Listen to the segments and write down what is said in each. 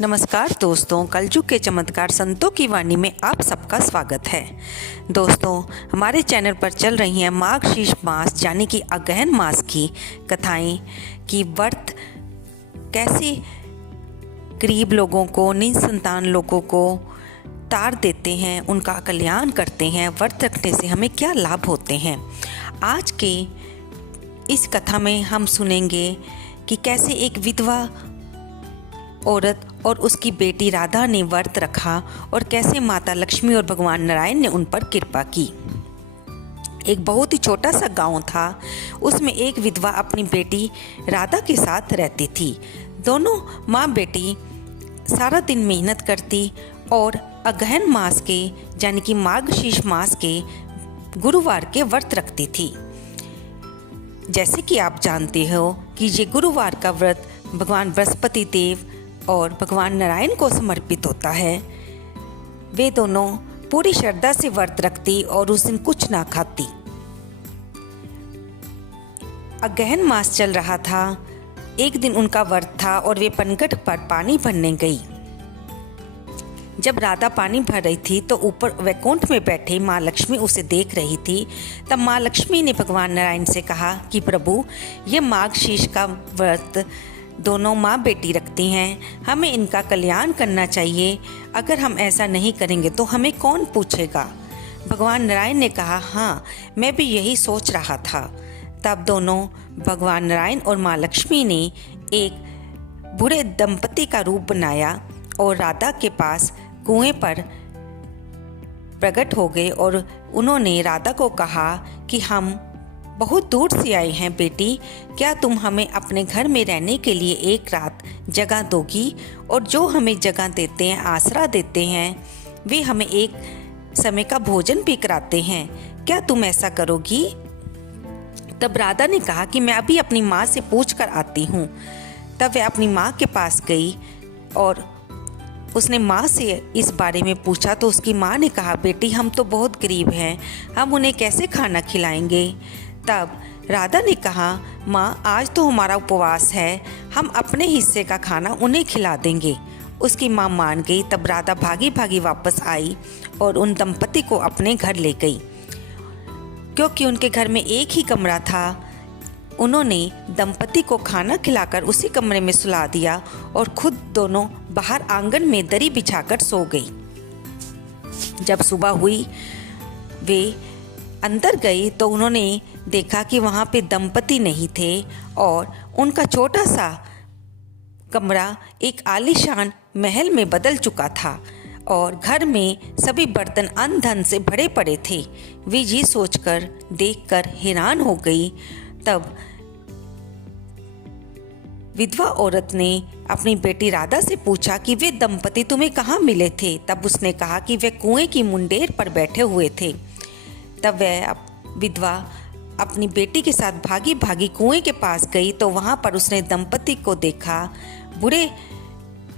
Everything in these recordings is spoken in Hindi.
नमस्कार दोस्तों, कलयुग के चमत्कार संतों की वाणी में आप सबका स्वागत है। दोस्तों, हमारे चैनल पर चल रही हैं मार्गशीर्ष मास यानी कि अगहन मास की कथाएं कि व्रत कैसे गरीब लोगों को, निसंतान लोगों को तार देते हैं, उनका कल्याण करते हैं। व्रत रखने से हमें क्या लाभ होते हैं। आज के इस कथा में हम सुनेंगे कि कैसे एक विधवा औरत और उसकी बेटी राधा ने व्रत रखा और कैसे माता लक्ष्मी और भगवान नारायण ने उन पर कृपा की। एक बहुत ही छोटा सा गांव था, उसमें एक विधवा अपनी बेटी राधा के साथ रहती थी। दोनों माँ बेटी सारा दिन मेहनत करती और अगहन मास के यानी कि मार्गशीर्ष मास के गुरुवार के व्रत रखती थी। जैसे कि आप जानते हो कि ये गुरुवार का व्रत भगवान बृहस्पति देव और भगवान नारायण को समर्पित होता है। वे दोनों पूरी श्रद्धा से व्रत रखती और उस दिन कुछ ना खाती। अगहन मास चल रहा था। एक दिन उनका व्रत था और वे पनघट पर पानी भरने गई। जब राधा पानी भर रही थी तो ऊपर वैकुंठ में बैठे माँ लक्ष्मी उसे देख रही थी। तब माँ लक्ष्मी ने भगवान नारायण से कहा कि प्रभु, ये मार्गशीर्ष का व्रत दोनों माँ बेटी रखती हैं, हमें इनका कल्याण करना चाहिए। अगर हम ऐसा नहीं करेंगे तो हमें कौन पूछेगा। भगवान नारायण ने कहा, हाँ, मैं भी यही सोच रहा था। तब दोनों भगवान नारायण और माँ लक्ष्मी ने एक बूढ़े दंपति का रूप बनाया और राधा के पास कुएं पर प्रकट हो गए और उन्होंने राधा को कहा कि हम बहुत दूर से आए हैं बेटी, क्या तुम हमें अपने घर में रहने के लिए एक रात जगह दोगी? और जो हमें जगह देते हैं, आसरा देते हैं, वे हमें एक समय का भोजन भी कराते हैं। क्या तुम ऐसा करोगी? तब राधा ने कहा कि मैं अभी अपनी माँ से पूछ कर आती हूँ। तब वह अपनी माँ के पास गई और उसने माँ से इस बारे में पूछा तो उसकी माँ ने कहा, बेटी, हम तो बहुत गरीब हैं, हम उन्हें कैसे खाना खिलाएंगे? तब राधा ने कहा, माँ, आज तो हमारा उपवास है, हम अपने हिस्से का खाना उन्हें खिला देंगे। उसकी माँ मान गई। तब राधा भागी भागी वापस आई और उन दंपति को अपने घर ले गई। क्योंकि उनके घर में एक ही कमरा था, उन्होंने दंपति को खाना खिलाकर उसी कमरे में सुला दिया और खुद दोनों बाहर आंगन में दरी बिछाकर सो गई। जब सुबह हुई, वे अंदर गई तो उन्होंने देखा कि वहाँ पे दंपति नहीं थे और उनका छोटा सा कमरा एक आलीशान महल में बदल चुका था और घर में सभी बर्तन अन्न धन से भरे पड़े थे। वे ये सोचकर देखकर हैरान हो गई। तब विधवा औरत ने अपनी बेटी राधा से पूछा कि वे दंपति तुम्हें कहाँ मिले थे? तब उसने कहा कि वे कुएं की मुंडेर पर बैठे हुए थे। तब वह विधवा अपनी बेटी के साथ भागी भागी कुएं के पास गई तो वहां पर उसने दंपति को देखा। बूढ़े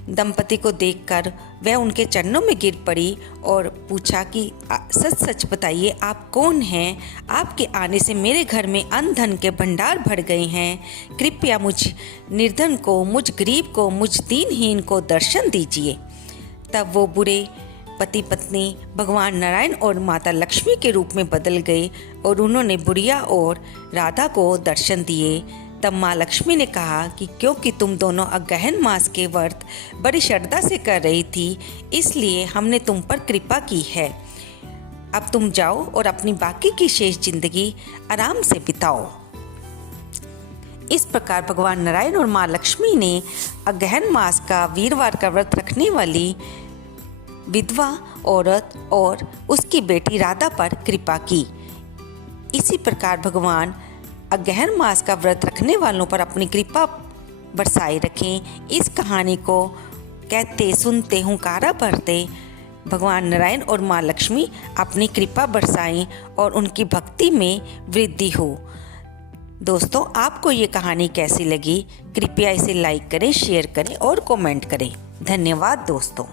दंपति को देखकर वह उनके चरणों में गिर पड़ी और पूछा कि सच सच बताइए, आप कौन हैं? आपके आने से मेरे घर में अन्न धन के भंडार भर गए हैं। कृपया मुझ निर्धन को, मुझ गरीब को, मुझ दीनहीन को दर्शन दीजिए। तब वो बूढ़े पति पत्नी भगवान नारायण और माता लक्ष्मी के रूप में बदल गए और उन्होंने बुढ़िया और राधा को दर्शन दिए। तब माँ लक्ष्मी ने कहा कि क्योंकि तुम दोनों अगहन मास के व्रत बड़ी श्रद्धा से कर रही थी, इसलिए हमने तुम पर कृपा की है। अब तुम जाओ और अपनी बाकी की शेष जिंदगी आराम से बिताओ। इस प्रकार भगवान नारायण और माँ लक्ष्मी ने अगहन मास का वीरवार का व्रत रखने वाली विधवा औरत और उसकी बेटी राधा पर कृपा की। इसी प्रकार भगवान अगहन मास का व्रत रखने वालों पर अपनी कृपा बरसाए रखें। इस कहानी को कहते सुनते हुंकारा भरते भगवान नारायण और माँ लक्ष्मी अपनी कृपा बरसाएं और उनकी भक्ति में वृद्धि हो। दोस्तों, आपको ये कहानी कैसी लगी? कृपया इसे लाइक करें, शेयर करें और कमेंट करें। धन्यवाद दोस्तों।